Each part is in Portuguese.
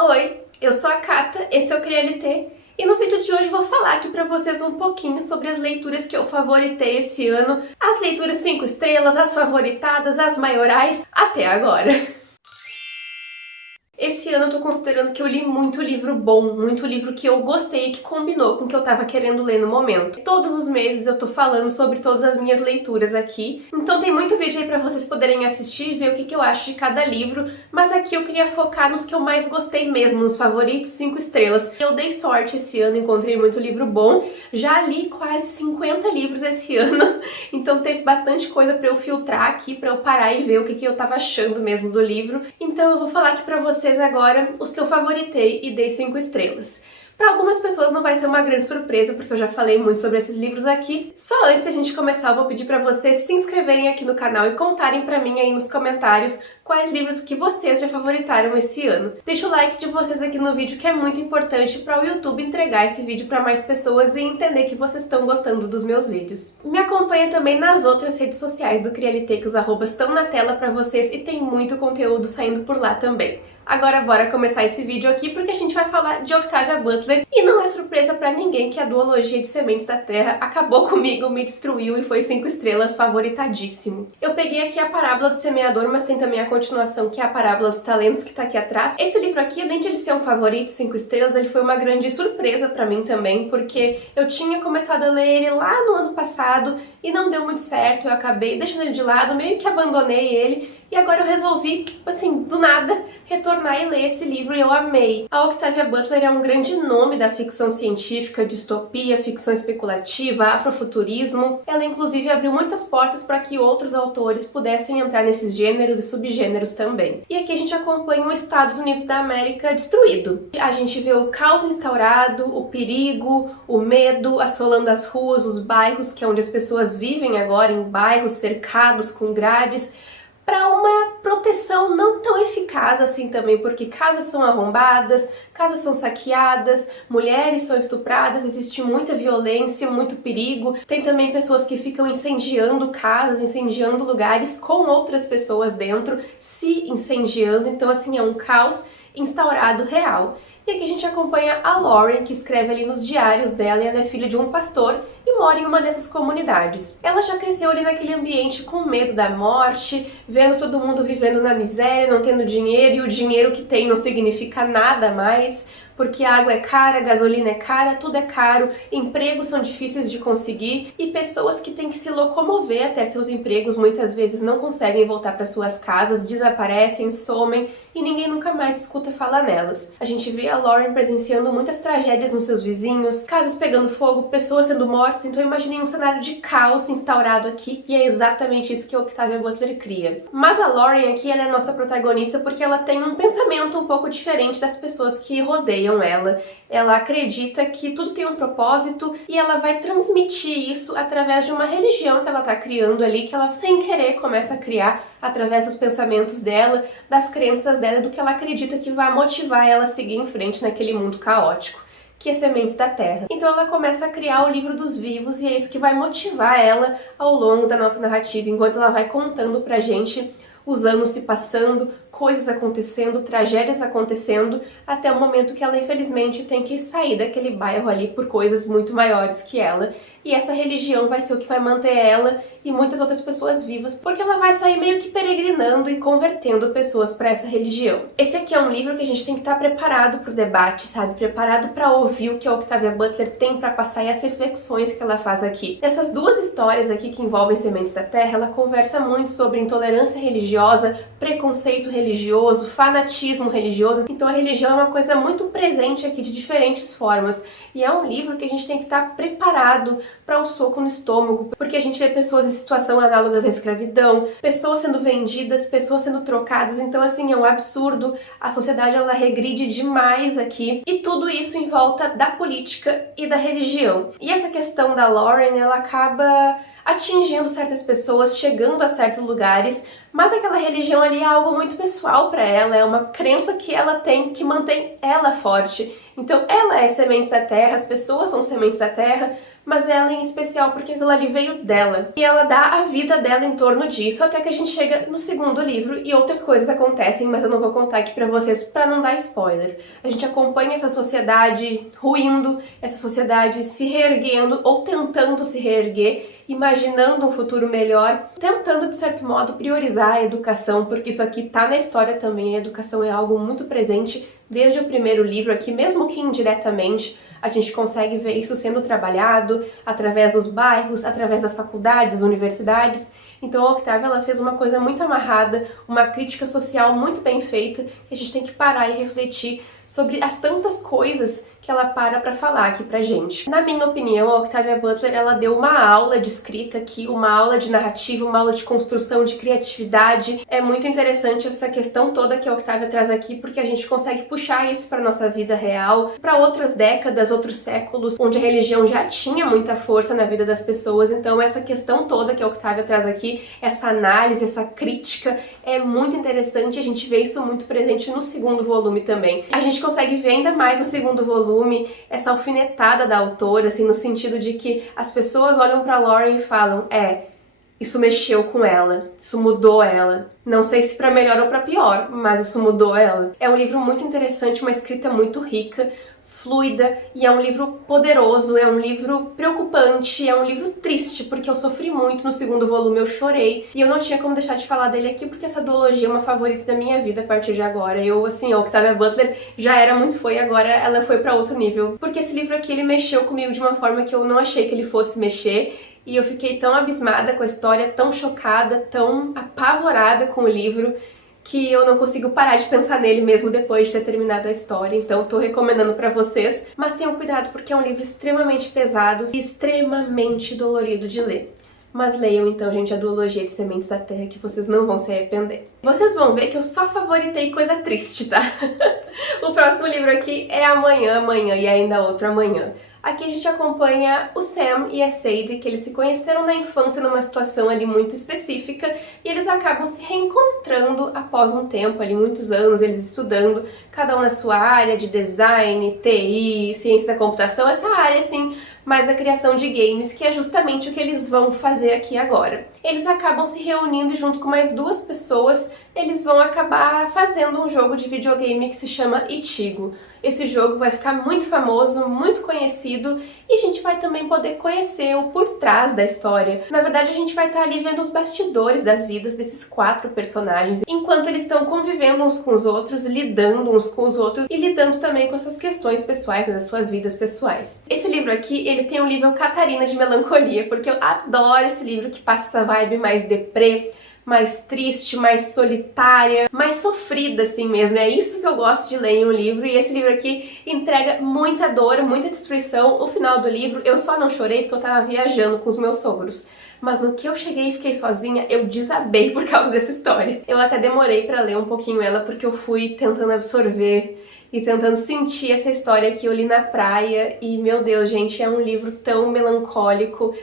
Oi, eu sou a Cata, esse é o CriaLT e no vídeo de hoje vou falar aqui pra vocês um pouquinho sobre as leituras que eu favoritei esse ano, as leituras 5 estrelas, as favoritadas, as maiorais, até agora. Esse ano eu tô considerando que eu li muito livro bom, muito livro que eu gostei e que combinou com o que eu tava querendo ler no momento. Todos os meses eu tô falando sobre todas as minhas leituras aqui, então tem muito vídeo aí pra vocês poderem assistir e ver o que eu acho de cada livro, mas aqui eu queria focar nos que eu mais gostei mesmo, nos favoritos 5 estrelas. Eu dei sorte esse ano, encontrei muito livro bom, já li quase 50 livros esse ano, então teve bastante coisa pra eu filtrar aqui, pra eu parar e ver o que eu tava achando mesmo do livro. Então eu vou falar aqui pra vocês agora os que eu favoritei e dei 5 estrelas. Para algumas pessoas não vai ser uma grande surpresa, porque eu já falei muito sobre esses livros aqui. Só antes de a gente começar, eu vou pedir para vocês se inscreverem aqui no canal e contarem para mim aí nos comentários quais livros que vocês já favoritaram esse ano. Deixa o like de vocês aqui no vídeo, que é muito importante para o YouTube entregar esse vídeo para mais pessoas e entender que vocês estão gostando dos meus vídeos. Me acompanha também nas outras redes sociais do CriaLT, que os arrobas estão na tela para vocês e tem muito conteúdo saindo por lá também. Agora bora começar esse vídeo aqui porque a gente vai falar de Octavia Butler e não é surpresa pra ninguém que a duologia de Sementes da Terra acabou comigo, me destruiu e foi 5 estrelas, favoritadíssimo. Eu peguei aqui a Parábola do Semeador, mas tem também a continuação que é a Parábola dos Talentos que tá aqui atrás. Esse livro aqui, além de ele ser um favorito 5 estrelas, ele foi uma grande surpresa pra mim também, porque eu tinha começado a ler ele lá no ano passado e não deu muito certo, eu acabei deixando ele de lado, meio que abandonei ele. E agora eu resolvi, assim, do nada, retornar e ler esse livro e eu amei. A Octavia Butler é um grande nome da ficção científica, distopia, ficção especulativa, afrofuturismo. Ela inclusive abriu muitas portas para que outros autores pudessem entrar nesses gêneros e subgêneros também. E aqui a gente acompanha os Estados Unidos da América destruído. A gente vê o caos instaurado, o perigo, o medo assolando as ruas, os bairros, que é onde as pessoas vivem agora, em bairros cercados com grades, para uma proteção não tão eficaz assim também, porque casas são arrombadas, casas são saqueadas, mulheres são estupradas, existe muita violência, muito perigo. Tem também pessoas que ficam incendiando casas, incendiando lugares com outras pessoas dentro, se incendiando, então assim é um caos instaurado real. E aqui a gente acompanha a Lauren, que escreve ali nos diários dela, e ela é filha de um pastor e mora em uma dessas comunidades. Ela já cresceu ali naquele ambiente com medo da morte, vendo todo mundo vivendo na miséria, não tendo dinheiro, e o dinheiro que tem não significa nada mais, porque a água é cara, a gasolina é cara, tudo é caro, empregos são difíceis de conseguir e pessoas que têm que se locomover até seus empregos muitas vezes não conseguem voltar para suas casas, desaparecem, somem e ninguém nunca mais escuta falar nelas. A gente vê a Lauren presenciando muitas tragédias nos seus vizinhos, casas pegando fogo, pessoas sendo mortas, então imaginei um cenário de caos instaurado aqui e é exatamente isso que a Octavia Butler cria. Mas a Lauren aqui, ela é a nossa protagonista porque ela tem um pensamento um pouco diferente das pessoas que rodeiam ela. Ela acredita que tudo tem um propósito e ela vai transmitir isso através de uma religião que ela está criando ali, que ela sem querer começa a criar através dos pensamentos dela, das crenças dela, do que ela acredita que vai motivar ela a seguir em frente naquele mundo caótico, que é Sementes da Terra. Então ela começa a criar o livro dos vivos e é isso que vai motivar ela ao longo da nossa narrativa, enquanto ela vai contando pra gente os anos se passando, coisas acontecendo, tragédias acontecendo, até o momento que ela infelizmente tem que sair daquele bairro ali por coisas muito maiores que ela. E essa religião vai ser o que vai manter ela e muitas outras pessoas vivas, porque ela vai sair meio que peregrinando e convertendo pessoas para essa religião. Esse aqui é um livro que a gente tem que estar preparado para o debate, sabe? Preparado para ouvir o que a Octavia Butler tem para passar e as reflexões que ela faz aqui. Essas duas histórias aqui que envolvem Sementes da Terra, ela conversa muito sobre intolerância religiosa, preconceito religioso, fanatismo religioso. Então a religião é uma coisa muito presente aqui de diferentes formas. E é um livro que a gente tem que estar preparado para o soco no estômago, porque a gente vê pessoas em situação análogas à escravidão, pessoas sendo vendidas, pessoas sendo trocadas, então assim, é um absurdo, a sociedade ela regride demais aqui, e tudo isso em volta da política e da religião. E essa questão da Lauren, ela acaba atingindo certas pessoas, chegando a certos lugares, mas aquela religião ali é algo muito pessoal para ela, é uma crença que ela tem que mantém ela forte. Então ela é Sementes da Terra, as pessoas são Sementes da Terra, mas ela em especial porque aquilo ali veio dela. E ela dá a vida dela em torno disso, até que a gente chega no segundo livro e outras coisas acontecem, mas eu não vou contar aqui pra vocês pra não dar spoiler. A gente acompanha essa sociedade ruindo, essa sociedade se reerguendo ou tentando se reerguer, imaginando um futuro melhor, tentando de certo modo priorizar a educação, porque isso aqui tá na história também, a educação é algo muito presente desde o primeiro livro aqui, mesmo que indiretamente. A gente consegue ver isso sendo trabalhado através dos bairros, através das faculdades, das universidades. Então a Octavia ela fez uma coisa muito amarrada, uma crítica social muito bem feita, que a gente tem que parar e refletir sobre as tantas coisas que ela para falar aqui pra gente. Na minha opinião, a Octavia Butler ela deu uma aula de escrita aqui, uma aula de narrativa, uma aula de construção, de criatividade. É muito interessante essa questão toda que a Octavia traz aqui, porque a gente consegue puxar isso para nossa vida real, para outras décadas, outros séculos, onde a religião já tinha muita força na vida das pessoas. Então essa questão toda que a Octavia traz aqui, essa análise, essa crítica, é muito interessante. A gente vê isso muito presente no segundo volume também. A gente consegue ver ainda mais no segundo volume essa alfinetada da autora, assim, no sentido de que as pessoas olham pra Lauren e falam, isso mexeu com ela, isso mudou ela. Não sei se pra melhor ou pra pior, mas isso mudou ela. É um livro muito interessante, uma escrita muito rica, fluida, e é um livro poderoso, é um livro preocupante, é um livro triste, porque eu sofri muito no segundo volume, eu chorei, e eu não tinha como deixar de falar dele aqui, porque essa duologia é uma favorita da minha vida a partir de agora. Eu, assim, a Octavia Butler já era muito foi, agora ela foi pra outro nível. Porque esse livro aqui, ele mexeu comigo de uma forma que eu não achei que ele fosse mexer, e eu fiquei tão abismada com a história, tão chocada, tão apavorada com o livro, que eu não consigo parar de pensar nele mesmo depois de ter terminado a história. Então tô recomendando pra vocês, mas tenham cuidado porque é um livro extremamente pesado e extremamente dolorido de ler. Mas leiam então, gente, a duologia de Sementes da Terra, que vocês não vão se arrepender. Vocês vão ver que eu só favoritei coisa triste, tá? O próximo livro aqui é Amanhã, Amanhã e Ainda Outro Amanhã. Aqui a gente acompanha o Sam e a Sadie, que eles se conheceram na infância numa situação ali muito específica, e eles acabam se reencontrando após um tempo ali, muitos anos, eles estudando, cada um na sua área de design, TI, ciência da computação, essa área assim, mais da criação de games, que é justamente o que eles vão fazer aqui agora. Eles acabam se reunindo junto com mais duas pessoas, eles vão acabar fazendo um jogo de videogame que se chama Ichigo. Esse jogo vai ficar muito famoso, muito conhecido, e a gente vai também poder conhecer o por trás da história. Na verdade, a gente vai estar ali vendo os bastidores das vidas desses 4 personagens, enquanto eles estão convivendo uns com os outros, lidando uns com os outros, e lidando também com essas questões pessoais, né, das suas vidas pessoais. Esse livro aqui, ele tem um nível Catarina de melancolia, porque eu adoro esse livro que passa essa vibe mais deprê, mais triste, mais solitária, mais sofrida assim mesmo. É isso que eu gosto de ler em um livro, e esse livro aqui entrega muita dor, muita destruição. O final do livro, eu só não chorei porque eu tava viajando com os meus sogros. Mas no que eu cheguei e fiquei sozinha, eu desabei por causa dessa história. Eu até demorei pra ler um pouquinho ela, porque eu fui tentando absorver e tentando sentir essa história que eu li na praia. E, meu Deus, gente, é um livro tão melancólico,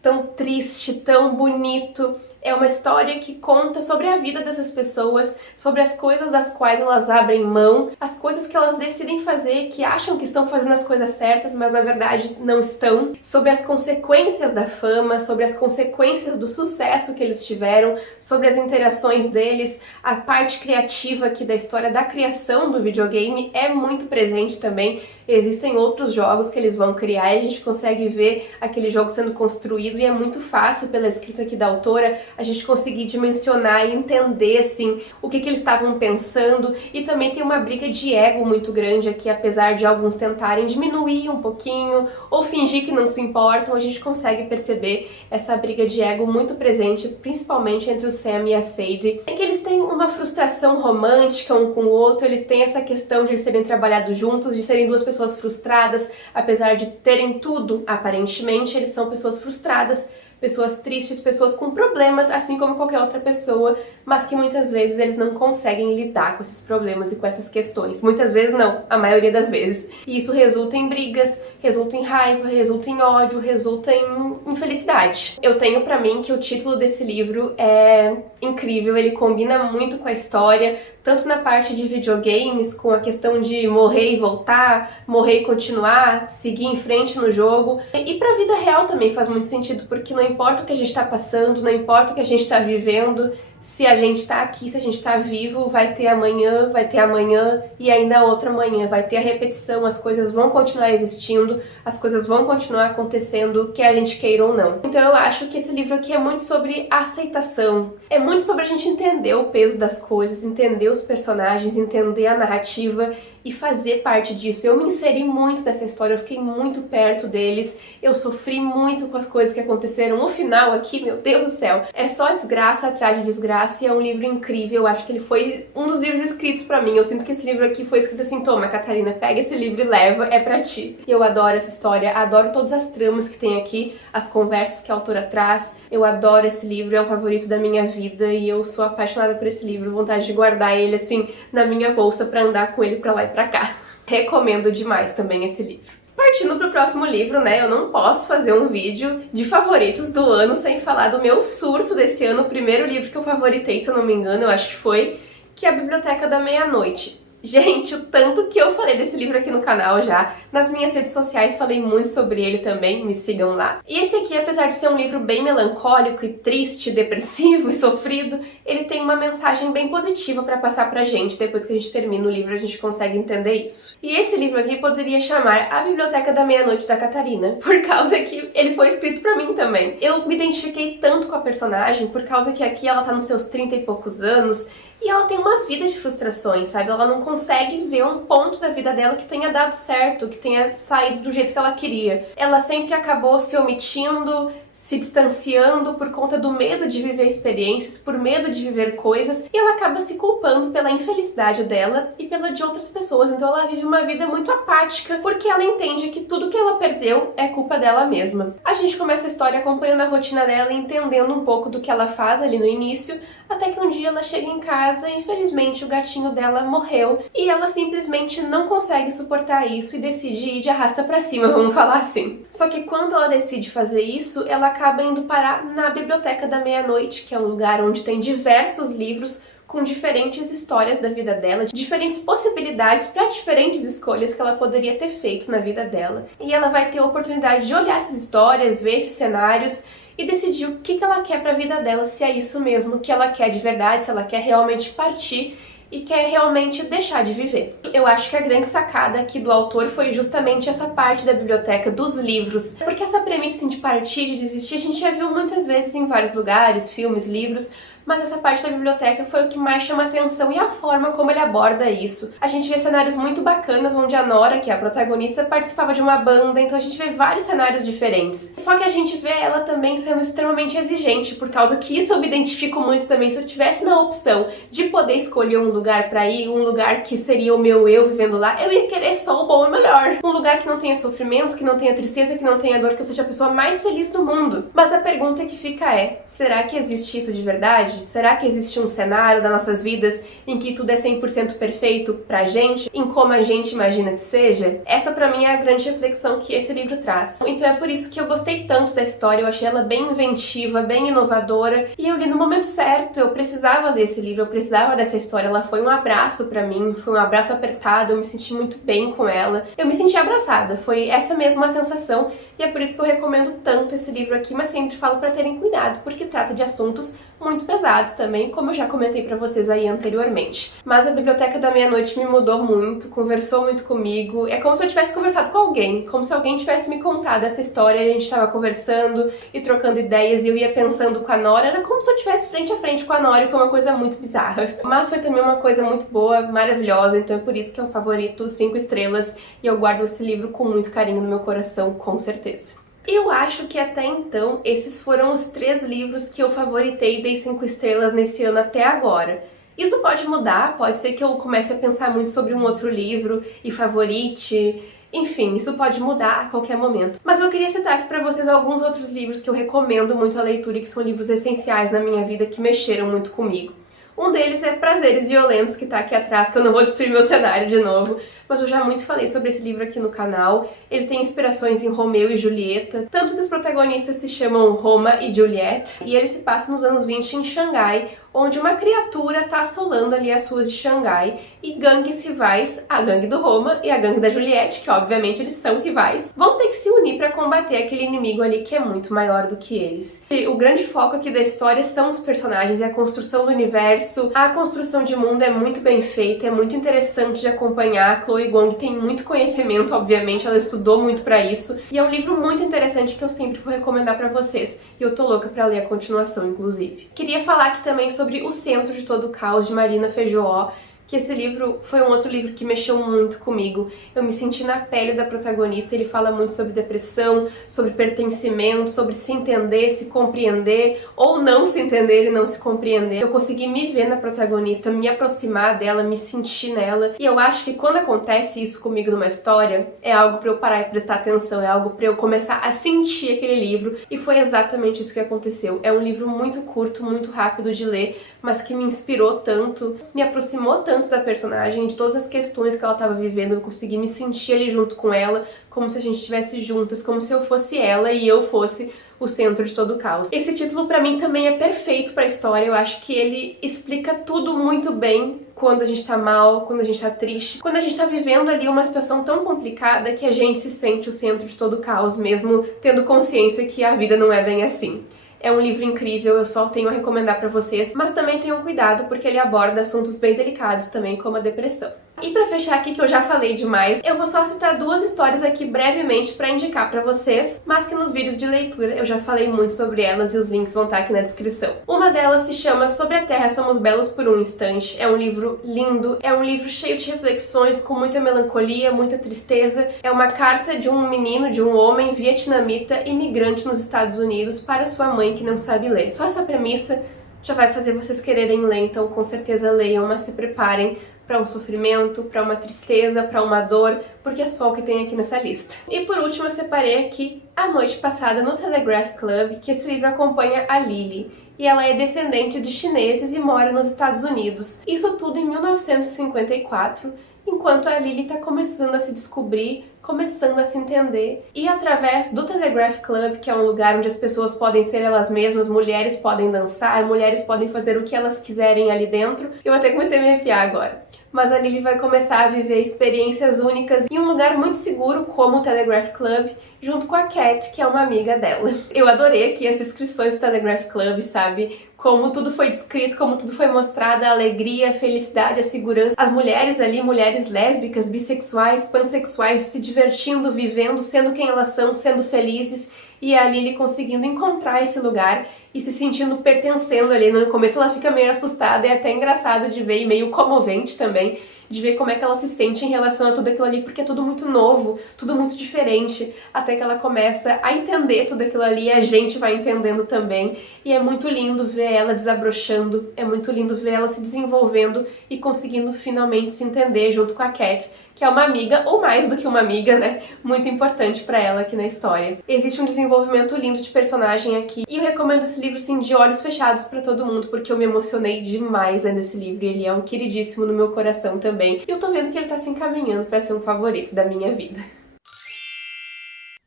tão triste, tão bonito. É uma história que conta sobre a vida dessas pessoas, sobre as coisas das quais elas abrem mão, as coisas que elas decidem fazer, que acham que estão fazendo as coisas certas, mas na verdade não estão, sobre as consequências da fama, sobre as consequências do sucesso que eles tiveram, sobre as interações deles, a parte criativa aqui da história da criação do videogame é muito presente também. Existem outros jogos que eles vão criar e a gente consegue ver aquele jogo sendo construído, e é muito fácil pela escrita aqui da autora a gente conseguir dimensionar e entender assim o que eles estavam pensando. E também tem uma briga de ego muito grande aqui, apesar de alguns tentarem diminuir um pouquinho ou fingir que não se importam, a gente consegue perceber essa briga de ego muito presente, principalmente entre o Sam e a Sadie. É que eles têm uma frustração romântica um com o outro, eles têm essa questão de eles terem trabalhado juntos, de serem duas pessoas frustradas, apesar de terem tudo, aparentemente, eles são pessoas frustradas pessoas tristes, pessoas com problemas, assim como qualquer outra pessoa, mas que muitas vezes eles não conseguem lidar com esses problemas e com essas questões. Muitas vezes não, a maioria das vezes. E isso resulta em brigas, resulta em raiva, resulta em ódio, resulta em infelicidade. Eu tenho pra mim que o título desse livro é incrível, ele combina muito com a história, tanto na parte de videogames, com a questão de morrer e voltar, morrer e continuar, seguir em frente no jogo, e pra vida real também faz muito sentido, porque não importa o que a gente tá passando, não importa o que a gente tá vivendo, se a gente tá aqui, se a gente tá vivo, vai ter amanhã e ainda outra manhã, vai ter a repetição, as coisas vão continuar existindo, as coisas vão continuar acontecendo, quer a gente queira ou não. Então eu acho que esse livro aqui é muito sobre aceitação, é muito sobre a gente entender o peso das coisas, entender os personagens, entender a narrativa e fazer parte disso. Eu me inseri muito nessa história, eu fiquei muito perto deles, eu sofri muito com as coisas que aconteceram. O final aqui, meu Deus do céu, é só desgraça atrás de desgraça e é um livro incrível. Eu acho que ele foi um dos livros escritos pra mim. Eu sinto que esse livro aqui foi escrito assim: toma, Catarina, pega esse livro e leva, é pra ti. Eu adoro essa história, adoro todas as tramas que tem aqui, as conversas que a autora traz. Eu adoro esse livro, é o favorito da minha vida e eu sou apaixonada por esse livro, vontade de guardar ele assim na minha bolsa pra andar com ele pra lá e pra cá. Recomendo demais também esse livro. Partindo pro próximo livro, né, eu não posso fazer um vídeo de favoritos do ano sem falar do meu surto desse ano, o primeiro livro que eu favoritei, se eu não me engano, eu acho que foi, que é a Biblioteca da Meia-Noite. Gente, o tanto que eu falei desse livro aqui no canal já, nas minhas redes sociais falei muito sobre ele também, me sigam lá. E esse aqui, apesar de ser um livro bem melancólico e triste, depressivo e sofrido, ele tem uma mensagem bem positiva pra passar pra gente. Depois que a gente termina o livro, a gente consegue entender isso. E esse livro aqui poderia chamar A Biblioteca da Meia-Noite da Catarina, por causa que ele foi escrito pra mim também. Eu me identifiquei tanto com a personagem, por causa que aqui ela tá nos seus 30 e poucos anos, e ela tem uma vida de frustrações, sabe? Ela não consegue ver um ponto da vida dela que tenha dado certo, que tenha saído do jeito que ela queria. Ela sempre acabou se omitindo, se distanciando por conta do medo de viver experiências, por medo de viver coisas, e ela acaba se culpando pela infelicidade dela e pela de outras pessoas. Então ela vive uma vida muito apática, porque ela entende que tudo que ela perdeu é culpa dela mesma. A gente começa a história acompanhando a rotina dela e entendendo um pouco do que ela faz ali no início, até que um dia ela chega em casa e infelizmente o gatinho dela morreu e ela simplesmente não consegue suportar isso e decide ir de arrasta pra cima, vamos falar assim. Só que quando ela decide fazer isso, ela acaba indo parar na Biblioteca da Meia-Noite, que é um lugar onde tem diversos livros com diferentes histórias da vida dela, diferentes possibilidades para diferentes escolhas que ela poderia ter feito na vida dela. E ela vai ter a oportunidade de olhar essas histórias, ver esses cenários e decidir o que ela quer para a vida dela, se é isso mesmo que ela quer de verdade, se ela quer realmente partir e quer realmente deixar de viver. Eu acho que a grande sacada aqui do autor foi justamente essa parte da biblioteca, dos livros, porque essa premissa assim, de partir, de desistir, a gente já viu muitas vezes em vários lugares, filmes, livros, mas essa parte da biblioteca foi o que mais chama atenção e a forma como ele aborda isso. A gente vê cenários muito bacanas onde a Nora, que é a protagonista, participava de uma banda, então a gente vê vários cenários diferentes. Só que a gente vê ela também sendo extremamente exigente, por causa que isso eu me identifico muito também. Se eu tivesse na opção de poder escolher um lugar pra ir, um lugar que seria o meu eu vivendo lá, eu ia querer só o bom e melhor. Um lugar que não tenha sofrimento, que não tenha tristeza, que não tenha dor, que eu seja a pessoa mais feliz do mundo. Mas a pergunta que fica é, será que existe isso de verdade? Será que existe um cenário das nossas vidas em que tudo é 100% perfeito pra gente, em como a gente imagina que seja? Essa pra mim é a grande reflexão que esse livro traz. Então é por isso que eu gostei tanto da história, eu achei ela bem inventiva, bem inovadora, e eu li no momento certo, eu precisava desse livro, eu precisava dessa história, ela foi um abraço pra mim, foi um abraço apertado, eu me senti muito bem com ela, eu me senti abraçada, foi essa mesma sensação, e é por isso que eu recomendo tanto esse livro aqui, mas sempre falo pra terem cuidado, porque trata de assuntos muito pesados também, como eu já comentei pra vocês aí anteriormente. Mas a Biblioteca da Meia-Noite me mudou muito, conversou muito comigo, é como se eu tivesse conversado com alguém, como se alguém tivesse me contado essa história e a gente tava conversando e trocando ideias e eu ia pensando com a Nora, era como se eu estivesse frente a frente com a Nora e foi uma coisa muito bizarra. Mas foi também uma coisa muito boa, maravilhosa, então é por isso que é um favorito 5 estrelas e eu guardo esse livro com muito carinho no meu coração, com certeza. Eu acho que até então, esses foram os 3 livros que eu favoritei e dei 5 estrelas nesse ano até agora. Isso pode mudar, pode ser que eu comece a pensar muito sobre um outro livro e favorite, Enfim, isso pode mudar a qualquer momento. Mas eu queria citar aqui pra vocês alguns outros livros que eu recomendo muito a leitura e que são livros essenciais na minha vida, que mexeram muito comigo. Um deles é Prazeres Violentos, que tá aqui atrás, que eu não vou destruir meu cenário de novo, mas eu já muito falei sobre esse livro aqui no canal. Ele tem inspirações em Romeu e Julieta, tanto que os protagonistas se chamam Roma e Juliette, e ele se passa nos anos 20 em Xangai, onde uma criatura tá assolando ali as ruas de Xangai, e gangues rivais, a gangue do Roma e a gangue da Juliette, que obviamente eles são rivais, vão ter que se unir para combater aquele inimigo ali que é muito maior do que eles. E o grande foco aqui da história são os personagens e a construção do universo. A construção de mundo é muito bem feita, é muito interessante de acompanhar. A Chloe Gong tem muito conhecimento, obviamente, ela estudou muito para isso, e é um livro muito interessante que eu sempre vou recomendar para vocês, e eu tô louca para ler a continuação, inclusive. Queria falar aqui também sobre O Centro de Todo o Caos, de Marina Feijóo, que esse livro foi um outro livro que mexeu muito comigo. Eu me senti na pele da protagonista. Ele fala muito sobre depressão, sobre pertencimento, sobre se entender, se compreender, ou não se entender e não se compreender. Eu consegui me ver na protagonista, me aproximar dela, me sentir nela, e eu acho que quando acontece isso comigo numa história, é algo pra eu parar e prestar atenção, é algo pra eu começar a sentir aquele livro, e foi exatamente isso que aconteceu. É um livro muito curto, muito rápido de ler, mas que me inspirou tanto, me aproximou tanto da personagem, de todas as questões que ela estava vivendo. Eu consegui me sentir ali junto com ela, como se a gente estivesse juntas, como se eu fosse ela e eu fosse o centro de todo o caos. Esse título pra mim também é perfeito pra história. Eu acho que ele explica tudo muito bem quando a gente tá mal, quando a gente tá triste, quando a gente tá vivendo ali uma situação tão complicada que a gente se sente o centro de todo o caos, mesmo tendo consciência que a vida não é bem assim. É um livro incrível, eu só tenho a recomendar pra vocês, mas também tenham cuidado porque ele aborda assuntos bem delicados também, como a depressão. E pra fechar aqui, que eu já falei demais, eu vou só citar duas histórias aqui brevemente pra indicar pra vocês, mas que nos vídeos de leitura eu já falei muito sobre elas e os links vão estar aqui na descrição. Uma delas se chama Sobre a Terra Somos Belos por um Instante. É um livro lindo, é um livro cheio de reflexões, com muita melancolia, muita tristeza. É uma carta de um menino, de um homem vietnamita, imigrante nos Estados Unidos, para sua mãe que não sabe ler. Só essa premissa já vai fazer vocês quererem ler, então com certeza leiam, mas se preparem para um sofrimento, para uma tristeza, para uma dor, porque é só o que tem aqui nessa lista. E por último eu separei aqui A Noite Passada no Telegraph Club, que esse livro acompanha a Lily, e ela é descendente de chineses e mora nos Estados Unidos. Isso tudo em 1954, enquanto a Lily está começando a se descobrir, começando a se entender, e através do Telegraph Club, que é um lugar onde as pessoas podem ser elas mesmas, mulheres podem dançar, mulheres podem fazer o que elas quiserem ali dentro. Eu até comecei a me arrepiar agora. Mas a Lily vai começar a viver experiências únicas em um lugar muito seguro como o Telegraph Club, junto com a Cat, que é uma amiga dela. Eu adorei aqui as inscrições do Telegraph Club, sabe? Como tudo foi descrito, como tudo foi mostrado, a alegria, a felicidade, a segurança. As mulheres ali, mulheres lésbicas, bissexuais, pansexuais, se divertindo, vivendo, sendo quem elas são, sendo felizes. E a Lily conseguindo encontrar esse lugar e se sentindo pertencendo ali. No começo ela fica meio assustada, é até engraçado de ver e meio comovente também, de ver como é que ela se sente em relação a tudo aquilo ali, porque é tudo muito novo, tudo muito diferente, até que ela começa a entender tudo aquilo ali e a gente vai entendendo também. E é muito lindo ver ela desabrochando, é muito lindo ver ela se desenvolvendo e conseguindo finalmente se entender junto com a Cat, que é uma amiga, ou mais do que uma amiga, né? Muito importante pra ela aqui na história. Existe um desenvolvimento lindo de personagem aqui, e eu recomendo esse livro, assim, de olhos fechados pra todo mundo, porque eu me emocionei demais lendo esse livro, e ele é um queridíssimo no meu coração também. E eu tô vendo que ele tá se encaminhando pra ser um favorito da minha vida.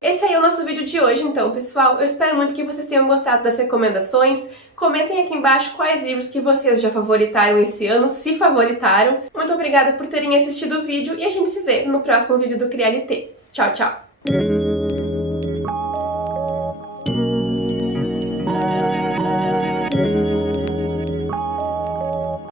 Esse aí é o nosso vídeo de hoje, então, pessoal. Eu espero muito que vocês tenham gostado das recomendações. Comentem aqui embaixo quais livros que vocês já favoritaram esse ano, se favoritaram. Muito obrigada por terem assistido o vídeo e a gente se vê no próximo vídeo do Crialité. Tchau, tchau!